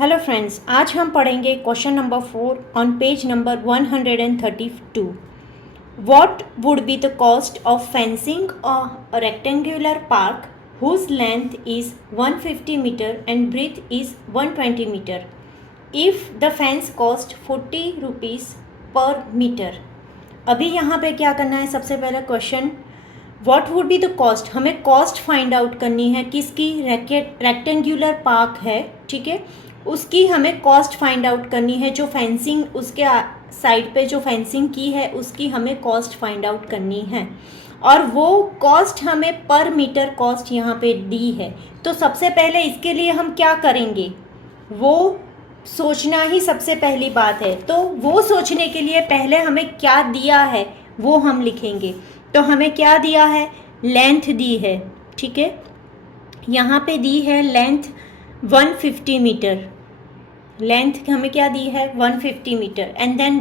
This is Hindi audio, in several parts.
हेलो फ्रेंड्स, आज हम पढ़ेंगे question number 4 on page number 132. What would be the cost of fencing a rectangular park whose length is 150 meter and breadth is 120 meter if the fence cost 40 rupees per meter? अभी यहाँ पे क्या करना है? सबसे पहला question, what would be the cost. हमें कॉस्ट फाइंड आउट करनी है किसकी? रेक्टेंगुलर पार्क है, ठीक है, उसकी हमें कॉस्ट फाइंड आउट करनी है. जो फेंसिंग उसके साइड पे जो फेंसिंग की है उसकी हमें कॉस्ट फाइंड आउट करनी है, और वो कॉस्ट हमें पर मीटर कॉस्ट यहाँ पे दी है. तो सबसे पहले इसके लिए हम क्या करेंगे, वो सोचना ही सबसे पहली बात है. तो वो सोचने के लिए पहले हमें क्या दिया है वो हम लिखेंगे. तो हमें क्या दिया है? लेंथ दी है, ठीक है, यहाँ पे दी है लेंथ 150 मीटर. लेंथ हमें क्या दी है? 150 मीटर. एंड देन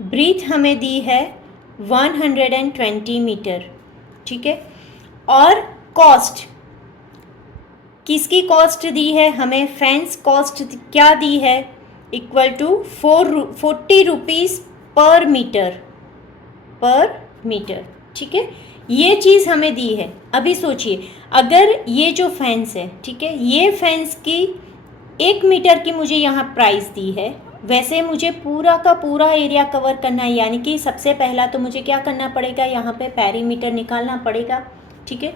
ब्रीथ हमें दी है 120 मीटर, ठीक है. और कॉस्ट, किसकी कॉस्ट दी है हमें? फेंस कॉस्ट क्या दी है? इक्वल टू 40 रुपीज़ पर मीटर, ठीक है. ये चीज़ हमें दी है. अभी सोचिए, अगर ये जो फेंस है, ठीक है, ये फेंस की 1 मीटर की मुझे यहाँ प्राइस दी है. वैसे मुझे पूरा का पूरा एरिया कवर करना है, यानी कि सबसे पहला तो मुझे क्या करना पड़ेगा? यहाँ पे पेरीमीटर निकालना पड़ेगा, ठीक है.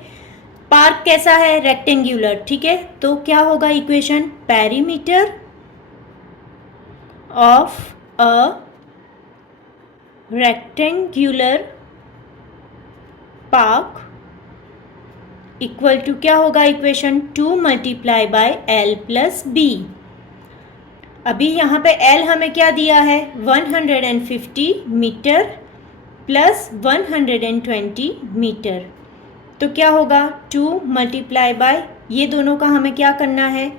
पार्क कैसा है? रेक्टेंगुलर, ठीक है. तो क्या होगा equation? Perimeter of a rectangular park equal to क्या होगा equation? 2 multiply by L plus B. अभी यहाँ पे एल हमें क्या दिया है? 150 मीटर प्लस 120 मीटर. तो क्या होगा? 2 मल्टीप्लाई बाय, ये दोनों का हमें क्या करना है?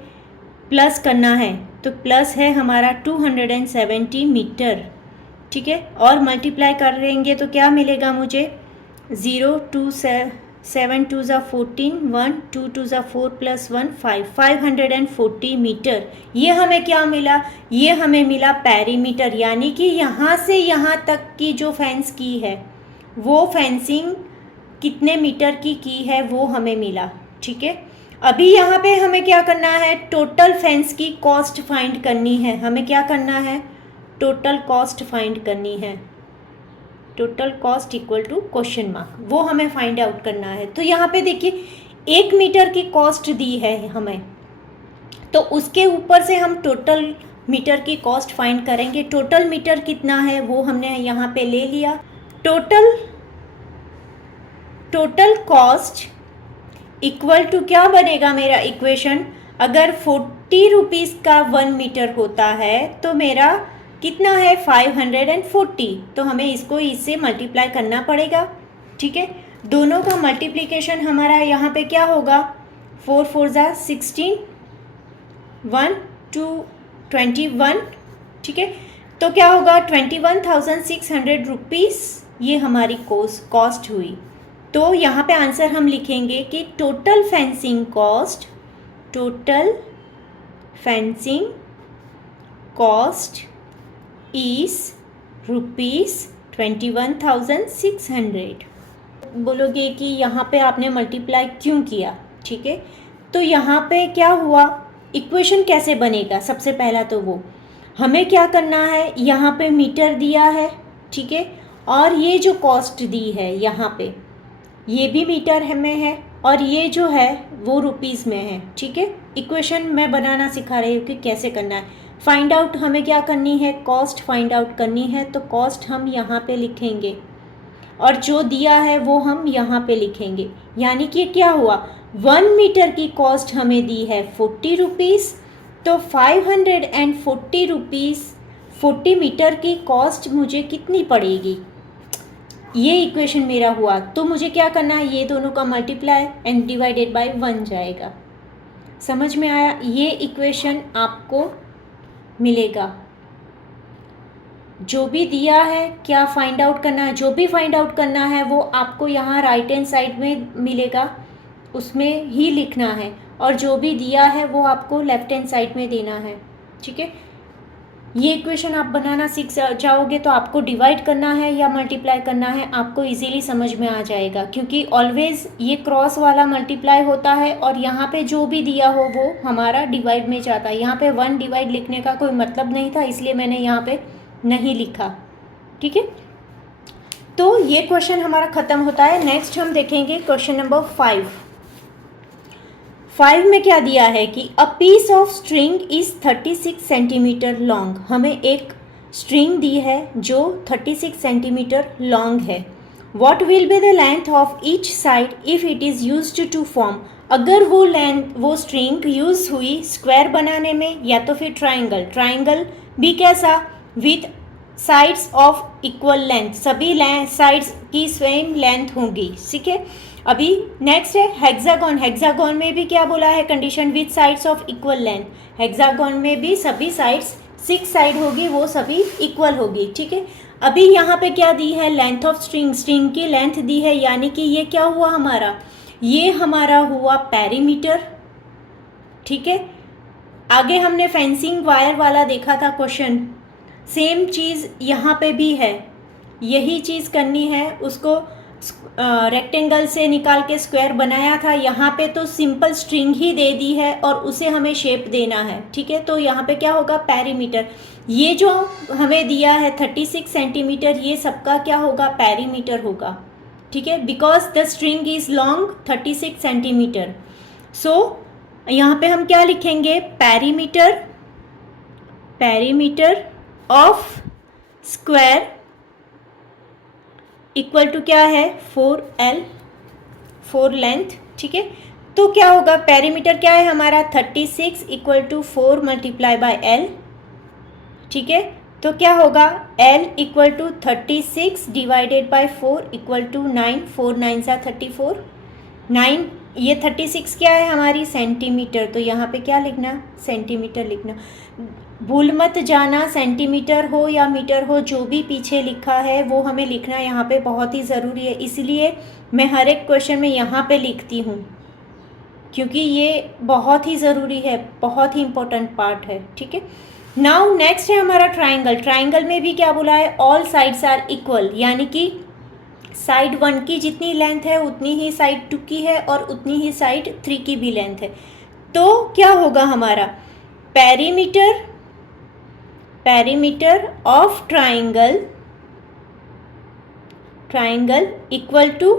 प्लस करना है. तो प्लस है हमारा 270 मीटर, ठीक है. और मल्टीप्लाई करेंगे तो क्या मिलेगा मुझे? 0 2 7 2 ज़ा 14, 1 2 2 ज़ा 4 प्लस 1 5, 540 मीटर. ये हमें क्या मिला? ये हमें मिला पेरीमीटर, यानी कि यहाँ से यहाँ तक की जो फेंस की है वो फेंसिंग कितने मीटर की है वो हमें मिला, ठीक है. अभी यहाँ पे हमें क्या करना है? टोटल फेंस की कॉस्ट फाइंड करनी है. हमें क्या करना है? टोटल कॉस्ट फाइंड करनी है. Total cost equal to question mark, वो हमें फाइंड आउट करना है. तो यहाँ पे देखिए 1 मीटर की कॉस्ट दी है हमें, तो उसके ऊपर से हम टोटल मीटर की कॉस्ट फाइंड करेंगे. टोटल मीटर कितना है वो हमने यहाँ पे ले लिया. टोटल कॉस्ट इक्वल टू क्या बनेगा मेरा इक्वेशन? अगर 40 रुपीज़ का 1 मीटर होता है तो मेरा कितना है? 540. तो हमें इसको इससे मल्टीप्लाई करना पड़ेगा, ठीक है. दोनों का मल्टीप्लिकेशन हमारा यहाँ पे क्या होगा? 4 4 ज़ा 16, 1 2 21, ठीक है. तो क्या होगा? 21,600 रुपीज़ ये हमारी कॉस्ट हुई. तो यहाँ पे आंसर हम लिखेंगे कि टोटल फेंसिंग कॉस्ट इज ₹21,600. बोलोगे कि यहाँ पे आपने मल्टीप्लाई क्यों किया, ठीक है. तो यहाँ पे क्या हुआ, इक्वेशन कैसे बनेगा? सबसे पहला तो वो हमें क्या करना है, यहाँ पे मीटर दिया है, ठीक है, और ये जो कॉस्ट दी है यहाँ पे ये भी मीटर में है, और ये जो है वो रुपीज़ में है, ठीक है. इक्वेशन मैं बनाना सिखा रही हूँ कि कैसे करना है. फाइंड आउट हमें क्या करनी है? कॉस्ट फाइंड आउट करनी है. तो कॉस्ट हम यहाँ पे लिखेंगे और जो दिया है वो हम यहाँ पे लिखेंगे. यानी कि क्या हुआ? 1 मीटर की कॉस्ट हमें दी है 40 रुपीज़, तो 540 रुपीज़ 40 मीटर की कॉस्ट मुझे कितनी पड़ेगी? ये इक्वेशन मेरा हुआ. तो मुझे क्या करना है? ये दोनों का मल्टीप्लाई एंड डिवाइडेड बाय 1 जाएगा. समझ में आया? ये इक्वेशन आपको मिलेगा. जो भी दिया है क्या फाइंड आउट करना है? जो भी फाइंड आउट करना है वो आपको यहाँ राइट हैंड साइड में मिलेगा. उसमें ही लिखना है, और जो भी दिया है वो आपको लेफ्ट हैंड साइड में देना है। ठीक है, ये इक्वेशन आप बनाना सीख जाओगे तो आपको डिवाइड करना है या मल्टीप्लाई करना है आपको इजीली समझ में आ जाएगा, क्योंकि ऑलवेज ये क्रॉस वाला मल्टीप्लाई होता है और यहाँ पे जो भी दिया हो वो हमारा डिवाइड में जाता है। यहाँ पे 1 डिवाइड लिखने का कोई मतलब नहीं था, इसलिए मैंने यहाँ पे नहीं लिखा। ठीक है, तो ये क्वेश्चन हमारा ख़त्म होता है। नेक्स्ट हम देखेंगे क्वेश्चन नंबर 5 में क्या दिया है कि a piece of string is 36 centimetre long. हमें एक स्ट्रिंग दी है जो 36 सेंटीमीटर लॉन्ग है। What will be the length of each side if it is used to form. अगर वो स्ट्रिंग यूज़ हुई स्क्वायर बनाने में या तो फिर ट्राइंगल भी कैसा, with sides of equal length, सभी साइड्स की सेम लेंथ होंगी। ठीक है, अभी नेक्स्ट है हेक्सागोन में भी क्या बोला है condition, with sides of equal length. Hexagon में भी सभी साइड्स 6 साइड होगी, वो सभी इक्वल होगी। ठीक है, अभी यहाँ पे क्या दी है, लेंथ ऑफ स्ट्रिंग की लेंथ दी है, यानी कि ये क्या हुआ हमारा, ये हमारा हुआ पेरीमीटर। ठीक है, आगे हमने फेंसिंग वायर वाला देखा था क्वेश्चन, सेम चीज़ यहाँ पे भी है, यही चीज़ करनी है। उसको रेक्टेंगल से निकाल के स्क्वायर बनाया था, यहाँ पे तो सिंपल स्ट्रिंग ही दे दी है और उसे हमें शेप देना है। ठीक है, तो यहाँ पे क्या होगा, पेरीमीटर। ये जो हमें दिया है 36 सेंटीमीटर, ये सबका क्या होगा, पेरीमीटर होगा। ठीक है, because the string is long 36 centimeter. So यहाँ पे हम क्या लिखेंगे, perimeter of square equal to क्या है, 4L, 4 लेंथ। ठीक है, तो क्या होगा, पेरीमीटर क्या है हमारा 36 equal to 4 multiply by L। ठीक है, तो क्या होगा, L equal to 36 divided by 4 equal to 9, 4 9 सा 34, 9, ये 36 क्या है हमारी सेंटीमीटर, तो यहाँ पे क्या लिखना, सेंटीमीटर लिखना। भूल मत जाना, सेंटीमीटर हो या मीटर हो, जो भी पीछे लिखा है वो हमें लिखना यहाँ पे बहुत ही ज़रूरी है। इसलिए मैं हर एक क्वेश्चन में यहाँ पे लिखती हूँ, क्योंकि ये बहुत ही ज़रूरी है, बहुत ही इम्पोर्टेंट पार्ट है। ठीक है, नाउ नेक्स्ट है हमारा ट्राइंगल में भी क्या बोला है, ऑल साइड्स आर इक्वल, यानी कि साइड 1 की जितनी लेंथ है उतनी ही साइड 2 की है और उतनी ही साइड 3 की भी लेंथ है। तो क्या होगा हमारा, perimeter of triangle equal to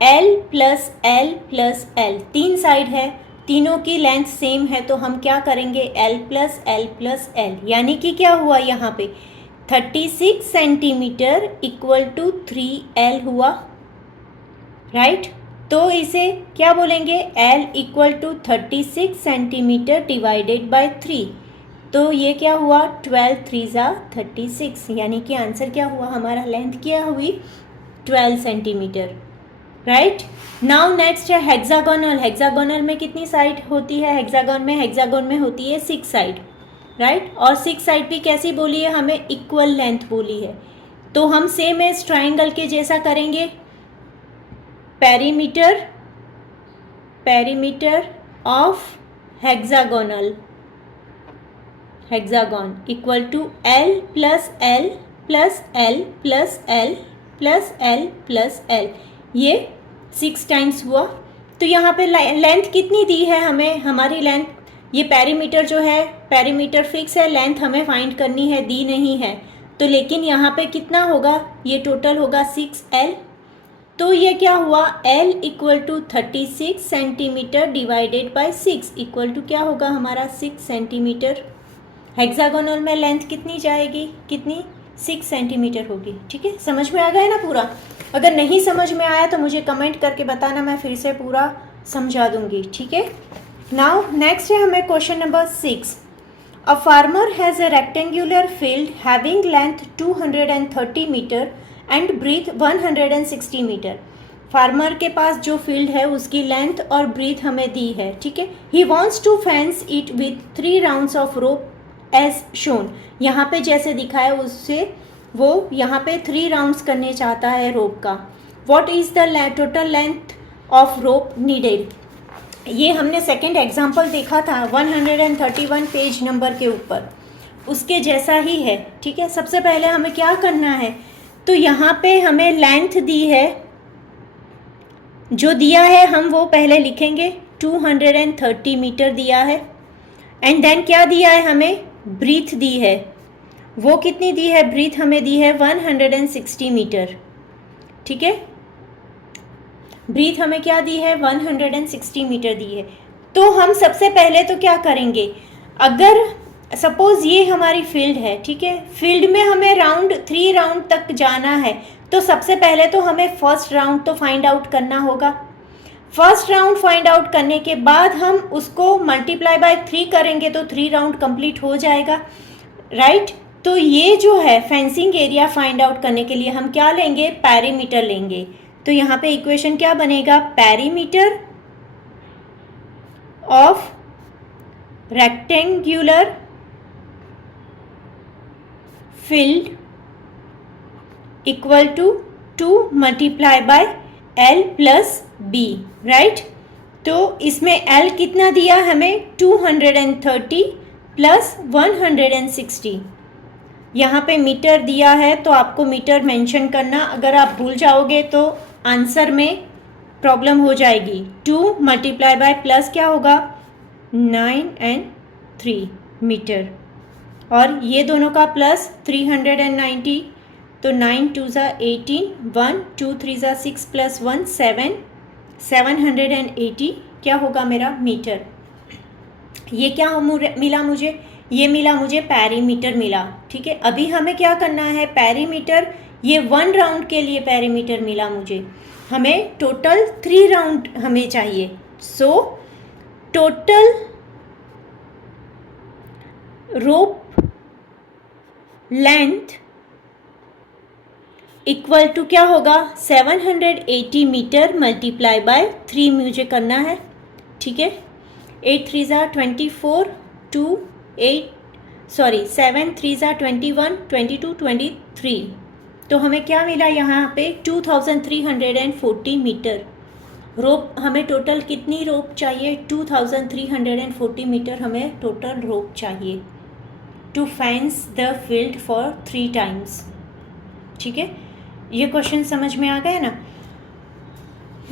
L plus L। 3 side है, तीनों की लेंथ सेम है, तो हम क्या करेंगे, L प्लस L, यानी कि क्या हुआ यहाँ पे 36 सेंटीमीटर इक्वल टू 3L हुआ, राइट। तो इसे क्या बोलेंगे, L equal to 36 centimetre divided by 3, तो ये क्या हुआ 12 3 ज़ा 36, यानी कि आंसर क्या हुआ हमारा, लेंथ क्या हुई 12 सेंटीमीटर, राइट। नाउ नेक्स्ट है हेक्सागोनल में कितनी साइड होती है, हेक्सागोन में होती है 6 साइड, राइट। और 6 साइड भी कैसी बोली है हमें, इक्वल लेंथ बोली है। तो हम सेम एज ट्राइंगल के जैसा करेंगे, perimeter of hexagon equal to L plus L plus L plus L plus L plus L, ये 6 टाइम्स हुआ। तो यहाँ पे लेंथ कितनी दी है हमें, हमारी लेंथ, ये पेरीमीटर जो है, पेरीमीटर फिक्स है, लेंथ हमें फाइंड करनी है, दी नहीं है। तो लेकिन यहाँ पे कितना होगा, ये टोटल होगा 6L। तो ये क्या हुआ, L equal to 36 centimetre divided by 6 equal to क्या होगा हमारा 6 सेंटीमीटर। हेक्सागोनल में लेंथ कितनी जाएगी, कितनी 6 सेंटीमीटर होगी। ठीक है, समझ में आ गया ना पूरा। अगर नहीं समझ में आया तो मुझे कमेंट करके बताना, मैं फिर से पूरा समझा दूंगी। ठीक है, नाउ नेक्स्ट है हमें question number 6। A farmer has a rectangular field having length 230 metre and breadth 160 metre. Farmer के पास जो फील्ड है उसकी लेंथ और ब्रीथ हमें दी है। ठीक है, he wants to fence it with 3 rounds of rope as shown. यहाँ पे जैसे दिखाया उससे वो यहाँ पे 3 राउंड्स करने चाहता है रोप का। What is the total length of rope needed. ये हमने सेकंड एग्जांपल देखा था 131 पेज नंबर के ऊपर, उसके जैसा ही है। ठीक है, सबसे पहले हमें क्या करना है, तो यहाँ पे हमें लेंथ दी है, जो दिया है हम वो पहले लिखेंगे, 230 मीटर दिया है। एंड देन क्या दिया है हमें, ब्रीथ दी है, वो कितनी दी है, ब्रीथ हमें दी है 160 मीटर। ठीक है, ब्रीथ हमें क्या दी है, 160 मीटर दी है। तो हम सबसे पहले तो क्या करेंगे, अगर सपोज ये हमारी फील्ड है, ठीक है, फील्ड में हमें 3 राउंड तक जाना है, तो सबसे पहले तो हमें फर्स्ट राउंड तो फाइंड आउट करना होगा। फर्स्ट राउंड फाइंड आउट करने के बाद हम उसको मल्टीप्लाई बाय 3 करेंगे तो 3 राउंड कंप्लीट हो जाएगा, राइट। तो ये जो है फेंसिंग एरिया फाइंड आउट करने के लिए हम क्या लेंगे, पेरीमीटर लेंगे। तो यहाँ पे इक्वेशन क्या बनेगा, perimeter of rectangular field equal to 2 multiply by L plus B, right. तो इसमें L कितना दिया हमें, 230 प्लस 160। यहाँ पे मीटर दिया है तो आपको मीटर मेंशन करना, अगर आप भूल जाओगे तो आंसर में प्रॉब्लम हो जाएगी। 2 मल्टीप्लाई बाय प्लस क्या होगा, 9 and 3 मीटर, और ये दोनों का प्लस 390, तो 9 2 ज़ा 18, 1 2 3 ज़ा 6 प्लस 1 7, 780 क्या होगा मेरा मीटर। ये क्या मिला मुझे, ये मिला मुझे पेरीमीटर मिला। ठीक है, अभी हमें क्या करना है, पेरीमीटर, ये 1 राउंड के लिए पेरीमीटर मिला मुझे, हमें टोटल 3 राउंड हमें चाहिए। So total rope length equal to क्या होगा, 780 मीटर मल्टीप्लाई बाय 3 मुझे करना है। ठीक है, 8 3 ज़ा 24, 2 8 7 3 ज़ा 21, 22 23, तो हमें क्या मिला यहाँ पे 2340 मीटर रोप। हमें टोटल कितनी रोप चाहिए, 2340 मीटर हमें टोटल रोप चाहिए to fence the field for 3 times. ठीक है, ये क्वेश्चन समझ में आ गया ना।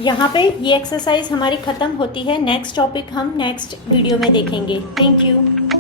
यहाँ पे ये एक्सरसाइज हमारी ख़त्म होती है। नेक्स्ट टॉपिक हम नेक्स्ट वीडियो में देखेंगे। Thank you.